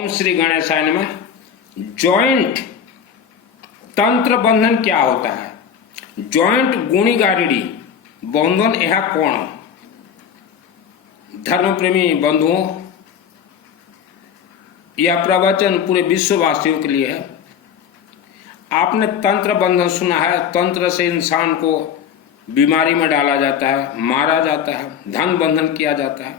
ओम श्री गणेशाय नमः। जॉइंट तंत्र बंधन क्या होता है? जॉइंट गुणी गारिडी बंधन यह कौन? धर्म प्रेमी बंधुओं, यह प्रवचन पूरे विश्ववासियों के लिए है। आपने तंत्र बंधन सुना है। तंत्र से इंसान को बीमारी में डाला जाता है, मारा जाता है, धन बंधन किया जाता है।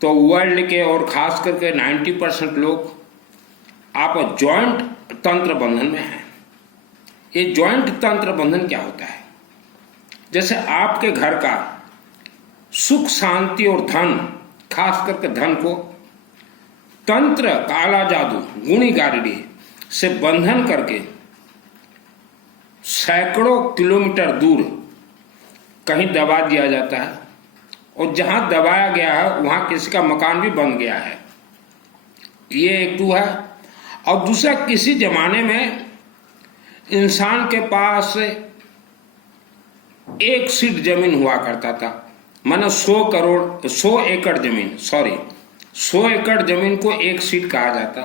तो वर्ल्ड के और खास करके 90% लोग आप जॉइंट तंत्र बंधन में हैं। ये जॉइंट तंत्र बंधन क्या होता है? जैसे आपके घर का सुख शांति और धन, खास करके धन को तंत्र काला जादू गुणी गारिडी से बंधन करके सैकड़ों किलोमीटर दूर कहीं दबा दिया जाता है, और जहां दबाया गया है वहां किसी का मकान भी बन गया है। ये एक तो है। और दूसरा, किसी जमाने में इंसान के पास 1 सीट जमीन हुआ करता था, मानो 100 एकड़ जमीन, 100 एकड़ जमीन को 1 सीट कहा जाता।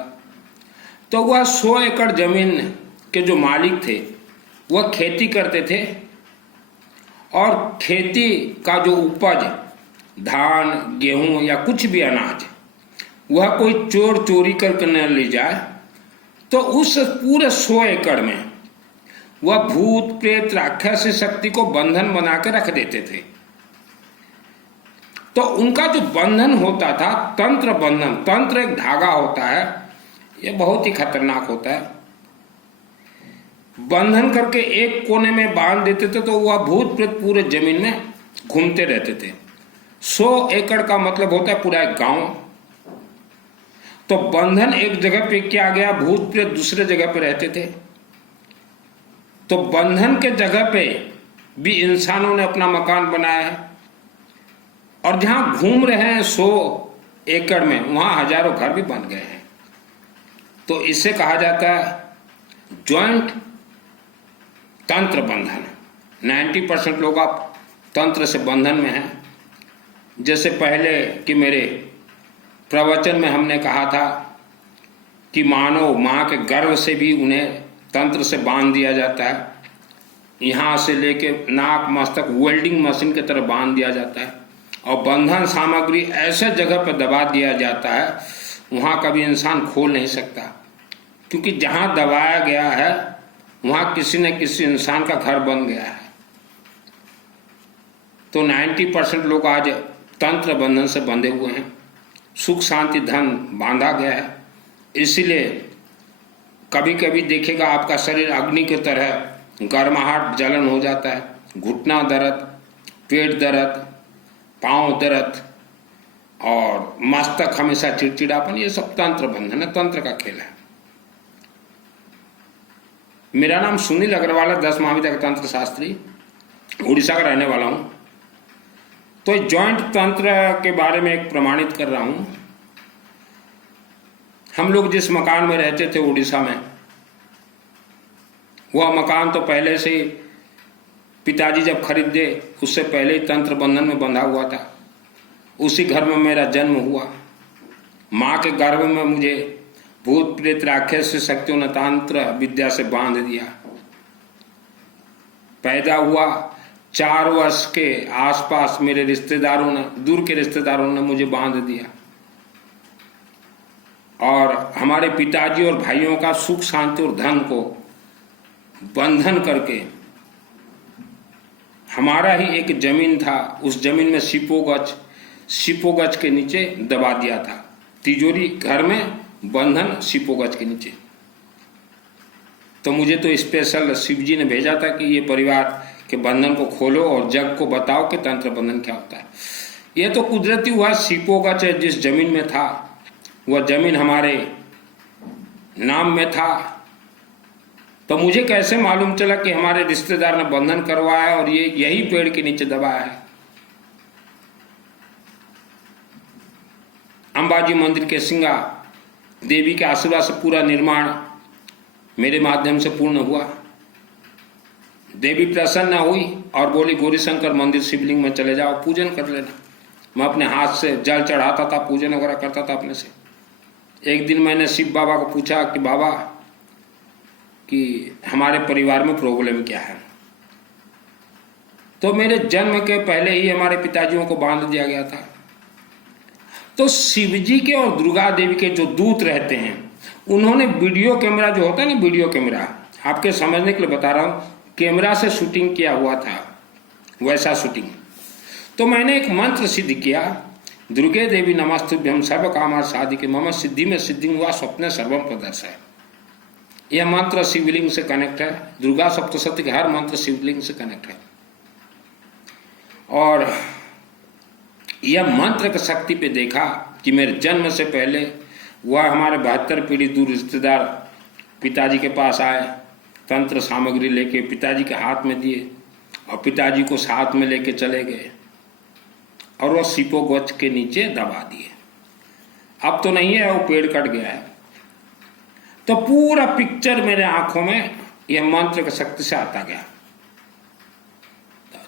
तो वह 100 एकड़ जमीन के जो मालिक थे वह खेती करते थे, और खेती का जो उपज, धान, गेहूं या कुछ भी अनाज, वह कोई चोर चोरी करके न ले जाए, तो उस पूरे 100 एकड़ में वह भूत प्रेत राक्षस शक्ति को बंधन बना के रख देते थे। तो उनका जो बंधन होता था, तंत्र बंधन, तंत्र एक धागा होता है, यह बहुत ही खतरनाक होता है। बंधन करके एक कोने में बांध देते थे तो वह भूत प्रेत पूरे जमीन में घूमते रहते थे। 100 एकड़ का मतलब होता है पूरा एक गांव। तो बंधन एक जगह पे किया गया, भूत प्रेत दूसरे जगह पे रहते थे। तो बंधन के जगह पे भी इंसानों ने अपना मकान बनाया है, और जहां घूम रहे हैं 100 एकड़ में, वहां हजारों घर भी बन गए हैं। तो इसे कहा जाता है जॉइंट तंत्र बंधन। 90% लोग आप तंत्र से बंधन में हैं। जैसे पहले कि मेरे प्रवचन में हमने कहा था कि मानो माँ के गर्भ से भी उन्हें तंत्र से बांध दिया जाता है। यहाँ से लेके नाक मस्तक वेल्डिंग मशीन की तरह बांध दिया जाता है, और बंधन सामग्री ऐसे जगह पर दबा दिया जाता है वहाँ कभी इंसान खोल नहीं सकता, क्योंकि जहाँ दबाया गया है वहाँ किसी न किसी इंसान का घर बन गया है। तो 90% लोग आज तंत्र बंधन से बंधे हुए हैं। सुख शांति धन बांधा गया है। इसीलिए कभी कभी देखेगा आपका शरीर अग्नि की तरह गर्माहट जलन हो जाता है, घुटना दर्द, पेट दर्द, पांव दर्द और मस्तक हमेशा चिड़चिड़ापन, ये सब तंत्र बंधन है, तंत्र का खेल है। मेरा नाम सुनील अग्रवाल है, 10 महाविद्या का तंत्र शास्त्री, उड़ीसा का रहने वाला हूं। तो जॉइंट तंत्र के बारे में एक प्रमाणित कर रहा हूं। हम लोग जिस मकान में रहते थे उड़ीसा में, वह मकान तो पहले से पिताजी जब खरीदे उससे पहले ही तंत्र बंधन में बंधा हुआ था। उसी घर में मेरा जन्म हुआ। माँ के गर्भ में मुझे भूत प्रेत राक्षस शक्तियों ने तंत्र विद्या से बांध दिया। पैदा हुआ, 4 वर्ष के आसपास मेरे रिश्तेदारों ने, दूर के रिश्तेदारों ने मुझे बांध दिया, और हमारे पिताजी और भाइयों का सुख शांति और धन को बंधन करके हमारा ही एक जमीन था, उस जमीन में सिपोगज के नीचे दबा दिया था। तिजोरी घर में, बंधन सिपोगज के नीचे। तो मुझे तो स्पेशल शिव जी ने भेजा था कि ये परिवार के बंधन को खोलो और जग को बताओ कि तंत्र बंधन क्या होता है। ये तो कुदरती हुआ। सिपोगज जिस जमीन में था वह जमीन हमारे नाम में था। तो मुझे कैसे मालूम चला कि हमारे रिश्तेदार ने बंधन करवाया और ये यही पेड़ के नीचे दबाया है। अंबाजी मंदिर के सिंगा देवी के आशीर्वाद से पूरा निर्माण मेरे माध्यम से पूर्ण हुआ। देवी प्रसन्न हुई और बोली गौरीशंकर मंदिर शिवलिंग में चले जाओ, पूजन कर लेना। मैं अपने हाथ से जल चढ़ाता था, पूजन वगैरह करता था अपने से। एक दिन मैंने शिव बाबा को पूछा कि बाबा कि हमारे परिवार में प्रॉब्लम क्या है। तो मेरे जन्म के पहले ही हमारे पिताजियों को बांध दिया गया था। तो शिव जी के और दुर्गा देवी के जो दूत रहते हैं, उन्होंने वीडियो कैमरा जो होता है ना, वीडियो कैमरा, आपके समझने के लिए बता रहा हूं, कैमरा से शूटिंग किया हुआ था, वैसा शूटिंग। तो मैंने एक मंत्र सिद्ध किया, दुर्गे देवी नमस्तुभ्यं सर्व कामा साधिके मम सिद्धि में सिद्धि हुआ स्वप्न सर्वम प्रदर्शय। यह मंत्र शिवलिंग से कनेक्ट है। दुर्गा सप्तशती के हर मंत्र शिवलिंग से कनेक्ट है। और यह मंत्र की शक्ति पे देखा कि मेरे जन्म से पहले वह हमारे 72 पीढ़ी दूर रिश्तेदार पिताजी के पास आए, तंत्र सामग्री लेके पिताजी के हाथ में दिए और पिताजी को साथ में लेके चले गए और वह सीपो गच के नीचे दबा दिए। अब तो नहीं है, वो पेड़ कट गया है। तो पूरा पिक्चर मेरे आंखों में यह मंत्र की शक्ति से आता गया।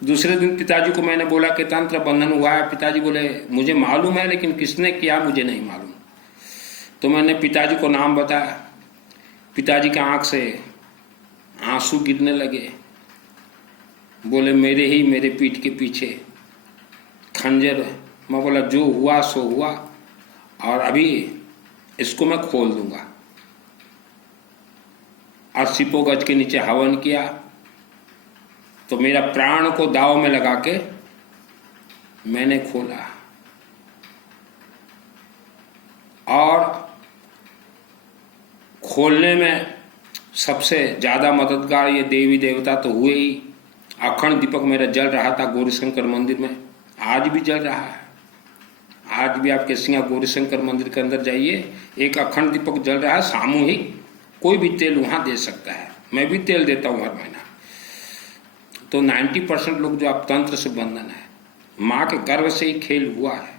दूसरे दिन पिताजी को मैंने बोला कि तंत्र बंधन हुआ है। पिताजी बोले मुझे मालूम है, लेकिन किसने किया मुझे नहीं मालूम। तो मैंने पिताजी को नाम बताया। पिताजी के आंख से आंसू गिरने लगे। बोले मेरे पीठ के पीछे खंजर। मैं बोला जो हुआ सो हुआ, और अभी इसको मैं खोल दूंगा। और सिपो गज के नीचे हवन किया तो मेरा प्राण को दाव में लगा के मैंने खोला। और खोलने में सबसे ज्यादा मददगार ये देवी देवता तो हुए ही। अखंड दीपक मेरा जल रहा था गौरीशंकर मंदिर में, आज भी जल रहा है। आज भी आप सिंगा गौरीशंकर मंदिर के अंदर जाइए, एक अखंड दीपक जल रहा है सामूहिक। कोई भी तेल वहां दे सकता है, मैं भी तेल देता हूं हर महीना। तो 90% लोग जो आप तंत्र से बंधन है, माँ के गर्भ से ही खेल हुआ है।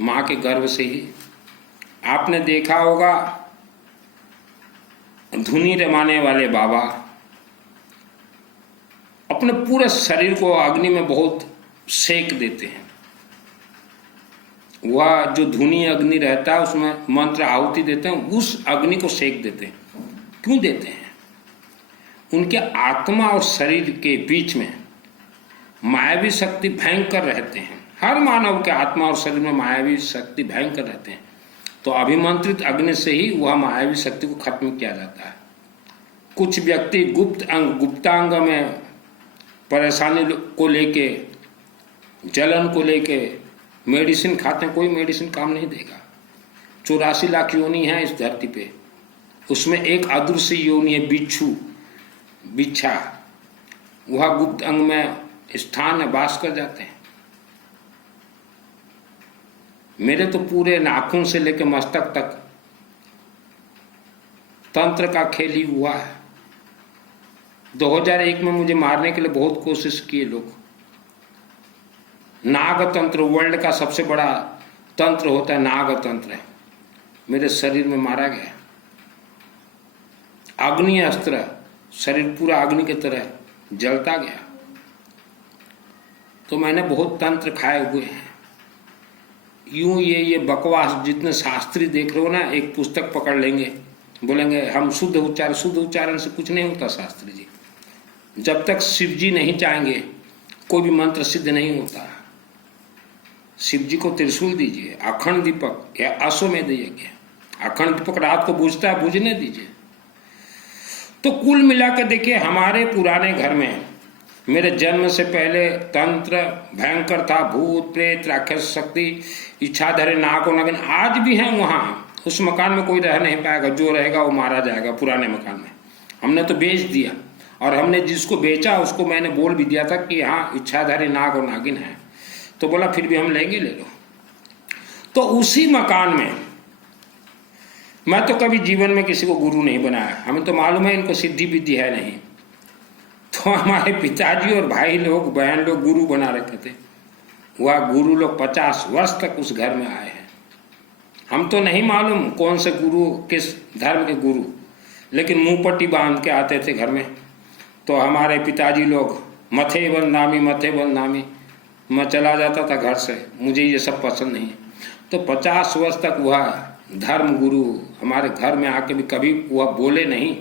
माँ के गर्भ से ही आपने देखा होगा, धुनी रमाने वाले बाबा अपने पूरे शरीर को अग्नि में बहुत सेक देते हैं। वह जो धुनी अग्नि रहता है उसमें मंत्र आहुति देते हैं, उस अग्नि को सेक देते हैं। क्यों देते हैं? उनके आत्मा और शरीर के बीच में मायावी शक्ति भयंकर रहते हैं। हर मानव के आत्मा और शरीर में मायावी शक्ति भयंकर रहते हैं। तो अभिमंत्रित अग्नि से ही वह मायावी शक्ति को खत्म किया जाता है। कुछ व्यक्ति गुप्तांग में परेशानी को लेके, जलन को लेके मेडिसिन खाते हैं। कोई मेडिसिन काम नहीं देगा। 84 लाख योनि है इस धरती पे, उसमें एक अदृश्य योनि है बिच्छा। वह गुप्त अंग में स्थान में वास कर जाते हैं। मेरे तो पूरे नाखून से लेकर मस्तक तक तंत्र का खेल ही हुआ है। 2001 में मुझे मारने के लिए बहुत कोशिश किए लोग। नाग तंत्र वर्ल्ड का सबसे बड़ा तंत्र होता है, नाग तंत्र। मेरे शरीर में मारा गया। अग्नि अस्त्र, शरीर पूरा अग्नि की तरह जलता गया। तो मैंने बहुत तंत्र खाए हुए हैं। यूं ये बकवास जितने शास्त्री देख रहे हो ना, एक पुस्तक पकड़ लेंगे, बोलेंगे हम शुद्ध उच्चारण से कुछ नहीं होता शास्त्री जी। जब तक शिव जी नहीं चाहेंगे कोई भी मंत्र सिद्ध नहीं होता। शिव जी को त्रिशूल दीजिए, अखंड दीपक या अश्वमेध यज्ञ, अखंड दीपक रात को बुझता है, बुझने दीजिए। तो कुल मिलाकर देखिए, हमारे पुराने घर में मेरे जन्म से पहले तंत्र भयंकर था। भूत प्रेत राक्षस शक्ति इच्छाधारी नाग और नागिन आज भी हैं वहां। उस मकान में कोई रह नहीं पाएगा, जो रहेगा वो मारा जाएगा। पुराने मकान में हमने तो बेच दिया, और हमने जिसको बेचा उसको मैंने बोल भी दिया था कि हाँ इच्छाधारी नाग और नागिन है। तो बोला फिर भी हम लेंगे, ले लो। तो उसी मकान में मैं तो कभी जीवन में किसी को गुरु नहीं बनाया। हमें तो मालूम है इनको सिद्धि विद्धि है नहीं। तो हमारे पिताजी और भाई लोग बहन लोग गुरु बना रखे थे। वह गुरु लोग 50 वर्ष तक उस घर में आए हैं। हम तो नहीं मालूम कौन से गुरु, किस धर्म के गुरु, लेकिन मुंह पट्टी बांध के आते थे घर में। तो हमारे पिताजी लोग मथे बदनामी। मैं चला जाता था घर से, मुझे ये सब पसंद नहीं। तो 50 वर्ष तक वह धर्म गुरु हमारे घर में आके भी कभी वह बोले नहीं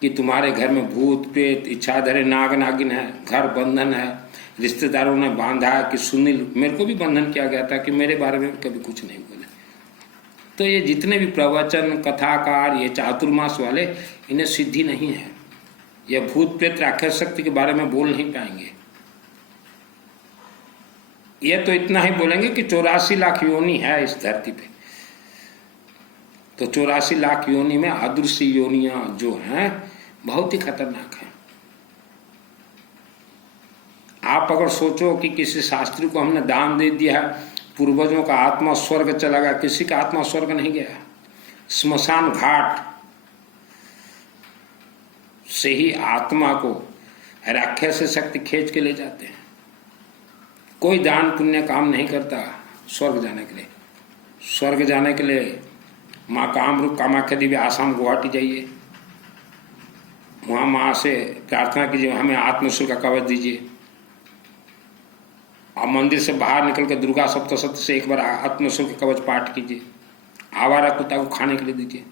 कि तुम्हारे घर में भूत प्रेत इच्छाधारी नाग नागिन है, घर बंधन है, रिश्तेदारों ने बांधा है कि सुनील, मेरे को भी बंधन किया गया था कि मेरे बारे में कभी कुछ नहीं बोले। तो ये जितने भी प्रवचन कथाकार ये चातुर्मास वाले, इन्हें सिद्धि नहीं है, ये भूत प्रेत राक्षस शक्ति के बारे में बोल नहीं पाएंगे। ये तो इतना ही बोलेंगे कि 84 लाख योनि है इस धरती पे, तो 84 लाख योनि में अदृश्य योनियां जो हैं बहुत ही खतरनाक है। आप अगर सोचो कि किसी शास्त्री को हमने दान दे दिया है, पूर्वजों का आत्मा स्वर्ग चला गया, किसी का आत्मा स्वर्ग नहीं गया, स्मशान घाट से ही आत्मा को राक्षस शक्ति खींच के ले जाते हैं। कोई दान पुण्य काम नहीं करता स्वर्ग जाने के लिए। स्वर्ग जाने के लिए माँ कामरूप कामाख्या देवी आसाम गुवाहाटी जाइए, वहाँ माँ से प्रार्थना कीजिए हमें आत्मशूल का कवच दीजिए, और मंदिर से बाहर निकल कर दुर्गा सप्तशती से एक बार आत्मशूल का कवच पाठ कीजिए, आवारा कुत्ता को खाने के लिए दीजिए।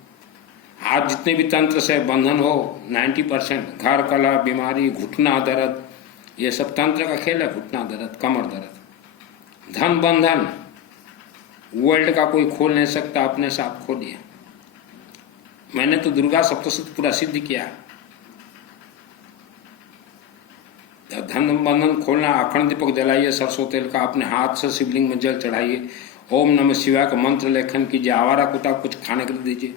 आज जितने भी तंत्र से बंधन हो 90% घर कला बीमारी घुटना दर्द, ये सब तंत्र का खेल है। घुटना दर्द, कमर दर्द, धन बंधन वर्ल्ड का कोई खोल नहीं सकता, अपने से आप खोलिए। मैंने तो दुर्गा सप्तशती पूरा सिद्ध किया। धन बंधन खोलना, अखंड दीपक जलाइए सरसों तेल का, अपने हाथ से शिवलिंग में जल चढ़ाइए, ओम नमः शिवाय का मंत्र लेखन कीजिए, आवारा कुत्ता कुछ खाने के लिए दीजिए।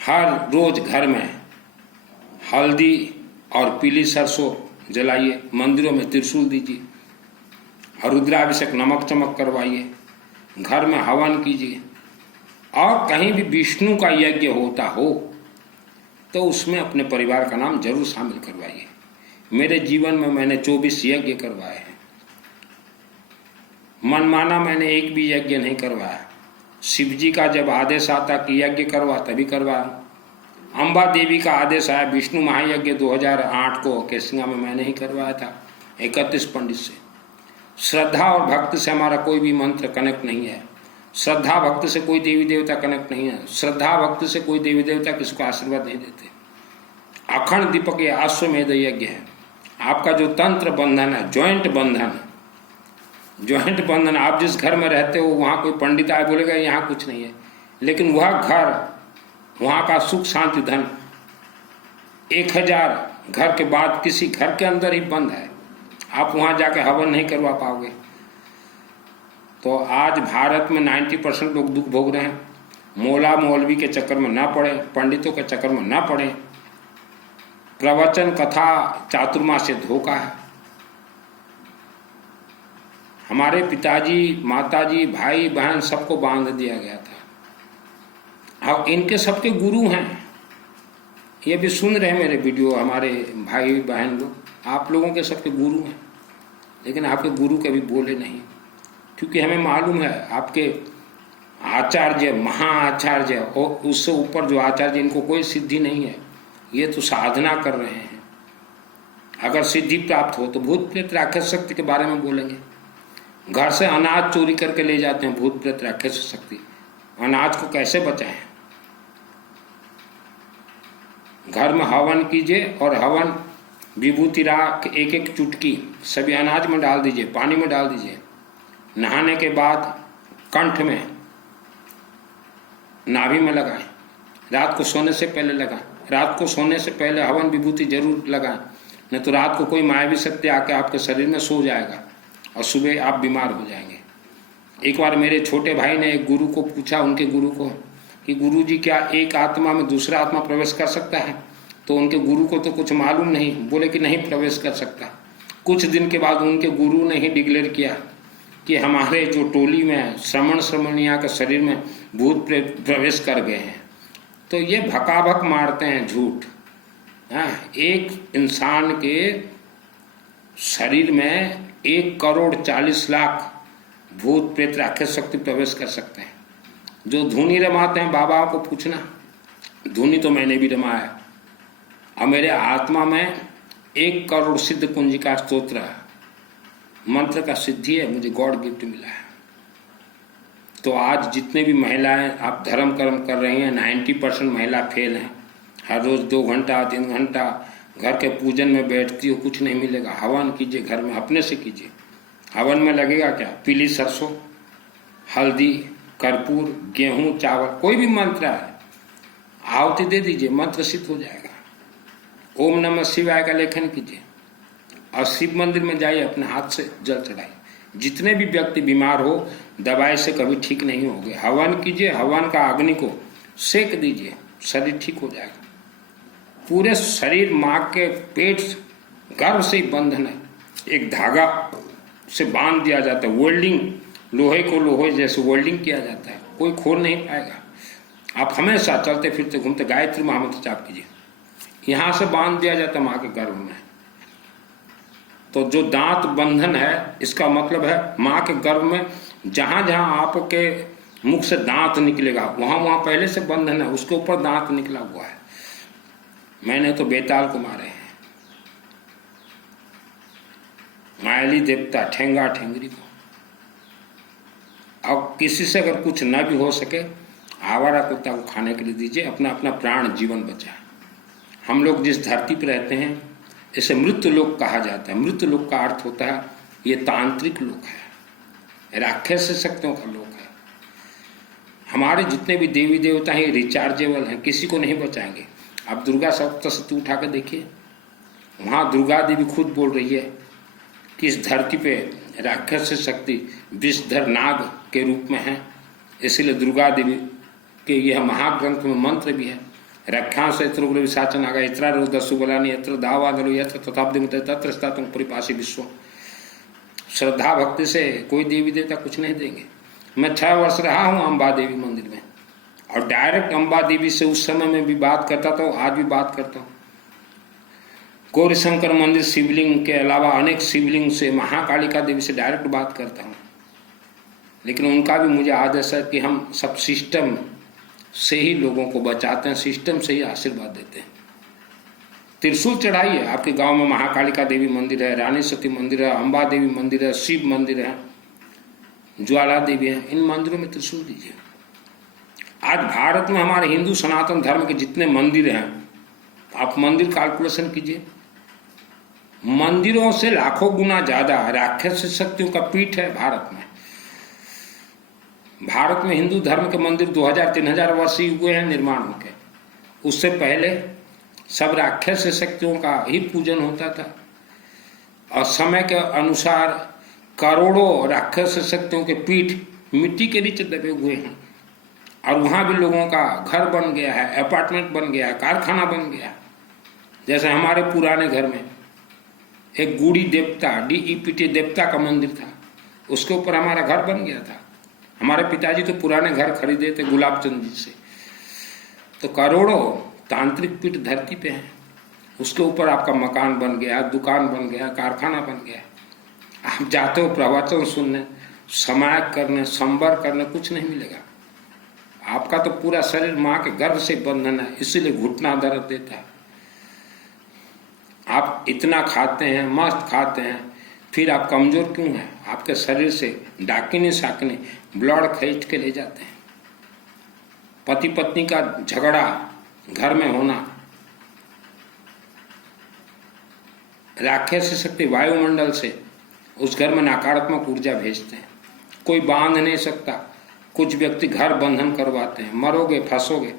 हर रोज घर में हल्दी और पीली सरसों जलाइए, मंदिरों में त्रिशूल दीजिए, और रुद्राभिषेक नमक चमक करवाइए, घर में हवन कीजिए। और कहीं भी विष्णु का यज्ञ होता हो तो उसमें अपने परिवार का नाम जरूर शामिल करवाइए। मेरे जीवन में मैंने 24 यज्ञ करवाए हैं, मनमाना मैंने एक भी यज्ञ नहीं करवाया। शिव जी का जब आदेश आता कि यज्ञ करवा तभी करवाया। अम्बा देवी का आदेश आया विष्णु महायज्ञ 2008 को केसिंगा में मैंने ही करवाया था 31 पंडित से। श्रद्धा और भक्ति से हमारा कोई भी मंत्र कनेक्ट नहीं है, श्रद्धा भक्ति से कोई देवी देवता कनेक्ट नहीं है, श्रद्धा भक्ति से कोई देवी देवता किसी को आशीर्वाद नहीं देते। अखंड दीपक ये अश्वमेध यज्ञ है। आपका जो तंत्र बंधन है, ज्वाइंट बंधन, ज्वाइंट बंधन, आप जिस घर में रहते हो वहाँ कोई पंडित आए बोलेगा यहाँ कुछ नहीं है, लेकिन वह घर, वहाँ का सुख शांति धन 1000 घर के बाद किसी घर के अंदर ही बंद है, आप वहाँ जाके हवन नहीं करवा पाओगे। तो आज भारत में 90% लोग दुख भोग रहे हैं। मौला मौलवी के चक्कर में ना पड़े, पंडितों के चक्कर में ना पड़े। प्रवचन कथा चातुर्मास से धोखा है। हमारे पिताजी माताजी भाई बहन सबको बांध दिया गया था। अब इनके सबके गुरु हैं, ये भी सुन रहे हैं मेरे वीडियो, हमारे भाई बहन लोग, आप लोगों के सबके गुरु हैं, लेकिन आपके गुरु कभी बोले नहीं, क्योंकि हमें मालूम है आपके आचार्य महाआचार्य और उससे ऊपर जो आचार्य, इनको कोई सिद्धि नहीं है, ये तो साधना कर रहे हैं। अगर सिद्धि प्राप्त हो तो भूत प्रेत राक्षस शक्ति के बारे में बोलेंगे। घर से अनाज चोरी करके ले जाते हैं भूत प्रेत राक्षस शक्ति, अनाज को कैसे बचाएं? घर में हवन कीजिए, और हवन विभूति राख एक एक चुटकी सभी अनाज में डाल दीजिए, पानी में डाल दीजिए। नहाने के बाद कंठ में, नाभि में लगाएं, रात को सोने से पहले लगाएं। रात को सोने से पहले हवन विभूति जरूर लगाएं, नहीं तो रात को कोई मायावी शक्ति आके आपके शरीर में सो जाएगा और सुबह आप बीमार हो जाएंगे। एक बार मेरे छोटे भाई ने एक गुरु को पूछा, उनके गुरु को, कि गुरु जी क्या एक आत्मा में दूसरा आत्मा प्रवेश कर सकता है? तो उनके गुरु को तो कुछ मालूम नहीं, बोले कि नहीं प्रवेश कर सकता। कुछ दिन के बाद उनके गुरु ने ही डिक्लेयर किया कि हमारे जो टोली में श्रमण श्रमणिया के शरीर में भूत प्रेत प्रवेश कर गए हैं। तो ये भकाभक मारते हैं झूठ। एक इंसान के शरीर में 1,40,00,000 भूत प्रेत राक्षस शक्ति प्रवेश कर सकते हैं। जो धुनी रमाते हैं बाबा को पूछना, धुनी तो मैंने भी रमाया, और मेरे आत्मा में 1 करोड़ सिद्ध कुंजिका स्तोत्र मंत्र का सिद्धि है, मुझे गॉड गिफ्ट मिला है। तो आज जितने भी महिलाएं आप धर्म कर्म कर रही हैं 90% महिला फेल हैं। हर रोज़ 2 घंटा 3 घंटा घर के पूजन में बैठती हो, कुछ नहीं मिलेगा। हवन कीजिए, घर में अपने से कीजिए। हवन में लगेगा क्या? पीली सरसों, हल्दी, कर्पूर, गेहूं, चावल, कोई भी मंत्र है, आहुति दे दीजिए, मंत्र सिद्ध हो जाएगा। ओम नमः शिवाय का लेखन कीजिए और शिव मंदिर में जाइए, अपने हाथ से जल चढ़ाइए। जितने भी व्यक्ति बीमार हो, दवाई से कभी ठीक नहीं होंगे। हवन कीजिए, हवन का अग्नि को सेक दीजिए, शरीर ठीक हो जाएगा। पूरे शरीर माँ के पेट गर्भ से ही बंधन है, एक धागा से बांध दिया जाता है। वेल्डिंग, लोहे को लोहे जैसे वेल्डिंग किया जाता है, कोई खोल नहीं पाएगा। आप हमेशा चलते फिरते घूमते गायत्री महामंत्र जाप कीजिए, यहाँ से बांध दिया जाता है माँ के गर्भ में। तो जो दांत बंधन है, इसका मतलब है माँ के गर्भ में जहाँ जहाँ आपके मुख से दांत निकलेगा वहाँ वहाँ पहले से बंधन है, उसके ऊपर दांत निकला हुआ है। मैंने तो बेताल को मारे हैं, मायाली देवता, ठेंगा ठेंगरी को। अब किसी से अगर कुछ न भी हो सके, आवारा कुत्ता को खाने के लिए दीजिए, अपना अपना प्राण जीवन बचाए। हम लोग जिस धरती पर रहते हैं इसे मृत्यु लोक कहा जाता है। मृत्यु लोक का अर्थ होता है ये तांत्रिक लोक है, राक्षस शक्तियों का लोक है। हमारे जितने भी देवी देवता हैं रिचार्जेबल हैं, किसी को नहीं बचाएंगे। आप दुर्गा सप्तशती उठा कर देखिए, वहाँ दुर्गा देवी खुद बोल रही है कि इस धरती पे राक्षस शक्ति विषधर नाग के रूप में है। इसलिए दुर्गा देवी के यह महाग्रंथ में मंत्र भी है, रक्षा से विशाचन आगा इतरा रो दस्सु बलानी यत्र दावादलो यत्र तथाब्दिमुत तत्र स्थातुं परिपाशी विश्व। श्रद्धा भक्ति से कोई देवी देवता कुछ नहीं देंगे। मैं 6 वर्ष रहा हूँ अम्बा देवी मंदिर में, और डायरेक्ट अम्बा देवी से उस समय में भी बात करता था, आज भी बात करता हूँ। गौरी शंकर मंदिर शिवलिंग के अलावा अनेक शिवलिंग से, महाकालिका देवी से डायरेक्ट बात करता हूँ। लेकिन उनका भी मुझे आदेश है कि हम सब सिस्टम से ही लोगों को बचाते हैं, सिस्टम से ही आशीर्वाद देते हैं। त्रिशूल चढ़ाइए, आपके गांव में महाकालिका देवी मंदिर है, रानी सती मंदिर है, अम्बा देवी मंदिर है, शिव मंदिर है, ज्वाला देवी है, इन मंदिरों में त्रिशूल दीजिए। आज भारत में हमारे हिंदू सनातन धर्म के जितने मंदिर हैं, आप मंदिर कैलकुलेशन कीजिए, मंदिरों से लाखों गुना ज्यादा राक्षस शक्तियों का पीठ है भारत में। भारत में हिंदू धर्म के मंदिर 2000-3000 वर्ष ही हुए हैं निर्माण होके। उससे पहले सब राक्षस शक्तियों का ही पूजन होता था, और समय के अनुसार करोड़ों राक्षस शक्तियों के पीठ मिट्टी के नीचे दबे हुए हैं, और वहाँ भी लोगों का घर बन गया है, अपार्टमेंट बन गया है, कारखाना बन गया है। जैसे हमारे पुराने घर में एक गुड़ी देवता, DEPT देवता का मंदिर था, उसके ऊपर हमारा घर बन गया था। हमारे पिताजी तो पुराने घर खरीदे थे गुलाब चंद जी से। तो करोड़ों तांत्रिक पीठ धरती पे हैं, उसके ऊपर आपका मकान बन गया, दुकान बन गया, कारखाना बन गया। आप जाते हो प्रवचन सुनने, समायक करने, संबर करने, कुछ नहीं मिलेगा। आपका तो पूरा शरीर माँ के गर्भ से बंधन है, इसीलिए घुटना दर्द देता है। आप इतना खाते हैं, मस्त खाते हैं, फिर आप कमजोर क्यों हैं? आपके शरीर से डाकिनी साकिनी ब्लड खींच के ले जाते हैं। पति पत्नी का झगड़ा घर में होना, राक्षस शक्ति वायुमंडल से उस घर में नकारात्मक ऊर्जा भेजते हैं। कोई बांध नहीं सकता। कुछ व्यक्ति घर बंधन करवाते हैं, मरोगे फंसोगे,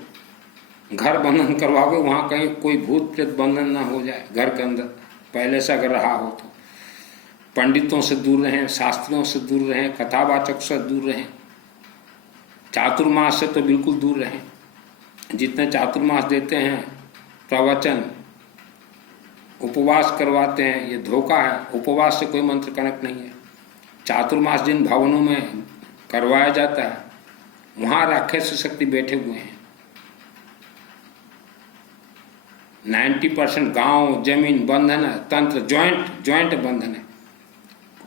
घर बंधन करवाओगे, वहां कहीं कोई भूत प्रेत बंधन ना हो जाए घर के अंदर, पहले से अगर रहा हो तो। पंडितों से दूर रहें, शास्त्रियों से दूर रहें, कथावाचक से दूर रहें, चातुर्मास से तो बिल्कुल दूर रहें। जितने चातुर्मास देते हैं, प्रवचन, उपवास करवाते हैं, ये धोखा है। उपवास से कोई मंत्र कनेक्ट नहीं है। चातुर्मास जिन भवनों में करवाया जाता है, वहां राक्षस शक्ति बैठे हुए हैं। 90% गांव जमीन बंधन है, तंत्र ज्वाइंट बंधन है,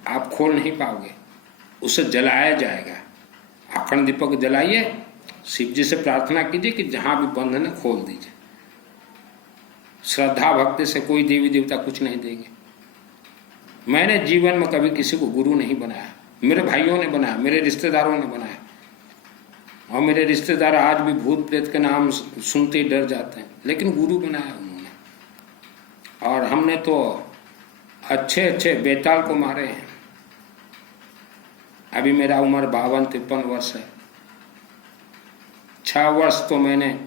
आप खोल नहीं पाओगे। उसे जलाया जाएगा। अखंड दीपक जलाइए, शिव जी से प्रार्थना कीजिए कि जहां भी बंधन है खोल दीजिए। श्रद्धा भक्ति से कोई देवी देवता कुछ नहीं देंगे। मैंने जीवन में कभी किसी को गुरु नहीं बनाया, मेरे भाइयों ने बनाया, मेरे रिश्तेदारों ने बनाया। और मेरे रिश्तेदार आज भी भूत प्रेत के नाम सुनते ही डर जाते हैं, लेकिन गुरु बनाया उन्होंने। और हमने तो अच्छे अच्छे बेताल को मारे हैं। अभी मेरा उम्र 52-53 वर्ष है। 6 वर्ष तो मैंने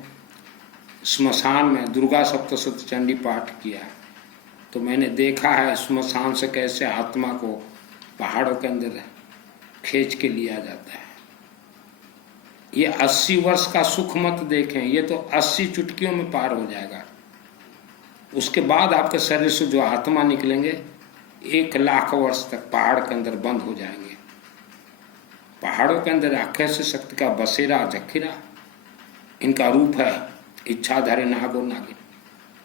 स्मशान में दुर्गा सप्तशती चंडी पाठ किया। तो मैंने देखा है स्मशान से कैसे आत्मा को पहाड़ों के अंदर खींच के लिया जाता है। ये 80 वर्ष का सुख मत देखें, ये तो 80 चुटकियों में पार हो जाएगा। उसके बाद आपके शरीर से जो आत्मा निकलेंगे 1 लाख वर्ष तक पहाड़ के अंदर बंद हो जाएंगे। पहाड़ों के अंदर अक्षय शक्ति का बसेरा जखीरा इनका रूप है, इच्छाधारी नाग और नागिन।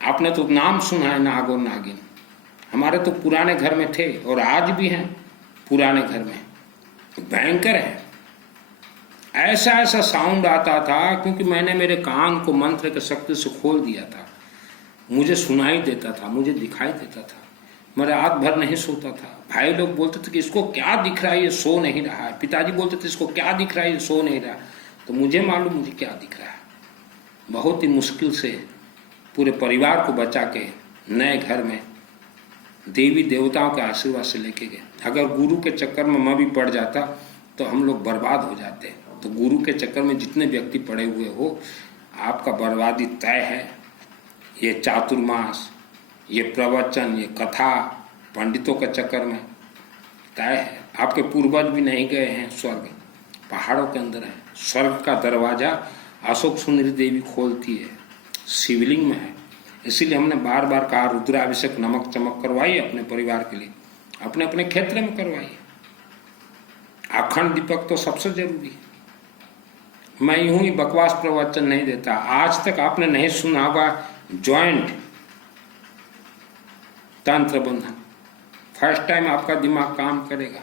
आपने तो नाम सुना है नाग और नागिन, हमारे तो पुराने घर में थे और आज भी हैं पुराने घर में, भयंकर है। ऐसा ऐसा साउंड आता था क्योंकि मैंने मेरे कान को मंत्र के शक्ति से खोल दिया था। मुझे सुनाई देता था, मुझे दिखाई देता था। मैं रात भर नहीं सोता था। भाई लोग बोलते थे कि इसको क्या दिख रहा है, ये सो नहीं रहा है। पिताजी बोलते थे इसको क्या दिख रहा है, ये सो नहीं रहा। तो मुझे मालूम मुझे क्या दिख रहा है। बहुत ही मुश्किल से पूरे परिवार को बचा के नए घर में देवी देवताओं के आशीर्वाद से लेके गए। अगर गुरु के चक्कर में मैं भी पड़ जाता तो हम लोग बर्बाद हो जाते। तो गुरु के चक्कर में जितने व्यक्ति पड़े हुए हो, आपका बर्बादी तय है। ये चातुर्मास, ये प्रवचन, ये कथा पंडितों के चक्कर में तय है। आपके पूर्वज भी नहीं गए हैं स्वर्ग, पहाड़ों के अंदर है। स्वर्ग का दरवाजा अशोक सुंदरी देवी खोलती है, शिवलिंग में है। इसीलिए हमने बार बार कहा रुद्राभिषेक नमक चमक करवाइए अपने परिवार के लिए, अपने अपने क्षेत्र में करवाइए। अखंड दीपक तो सबसे जरूरी है। मैं यूं ही बकवास प्रवचन नहीं देता। आज तक आपने नहीं सुना होगा ज्वाइंट तंत्र बंधन, फर्स्ट टाइम आपका दिमाग काम करेगा,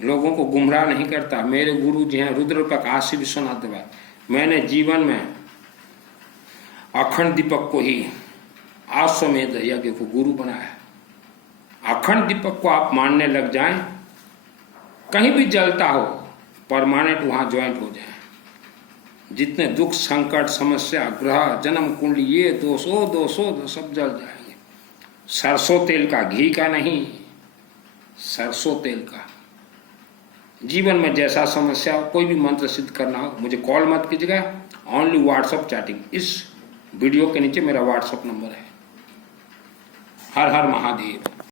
लोगों को गुमराह नहीं करता। मेरे गुरु जी हैं रुद्र काशी विश्वनाथ देवा। मैंने जीवन में अखंड दीपक को ही आश्वमेध यज्ञ को गुरु बनाया। अखंड दीपक को आप मानने लग जाएं, कहीं भी जलता हो परमानेंट वहां ज्वाइंट हो जाए। जितने दुख संकट समस्या ग्रह जन्म कुंडली ये दोष वो दोष सब जल जाएंगे। सरसों तेल का, घी का नहीं, सरसों तेल का। जीवन में जैसा समस्या हो, कोई भी मंत्र सिद्ध करना हो, मुझे कॉल मत कीजिएगा, ओनली व्हाट्सएप चैटिंग। इस वीडियो के नीचे मेरा व्हाट्सएप नंबर है। हर हर महादेव।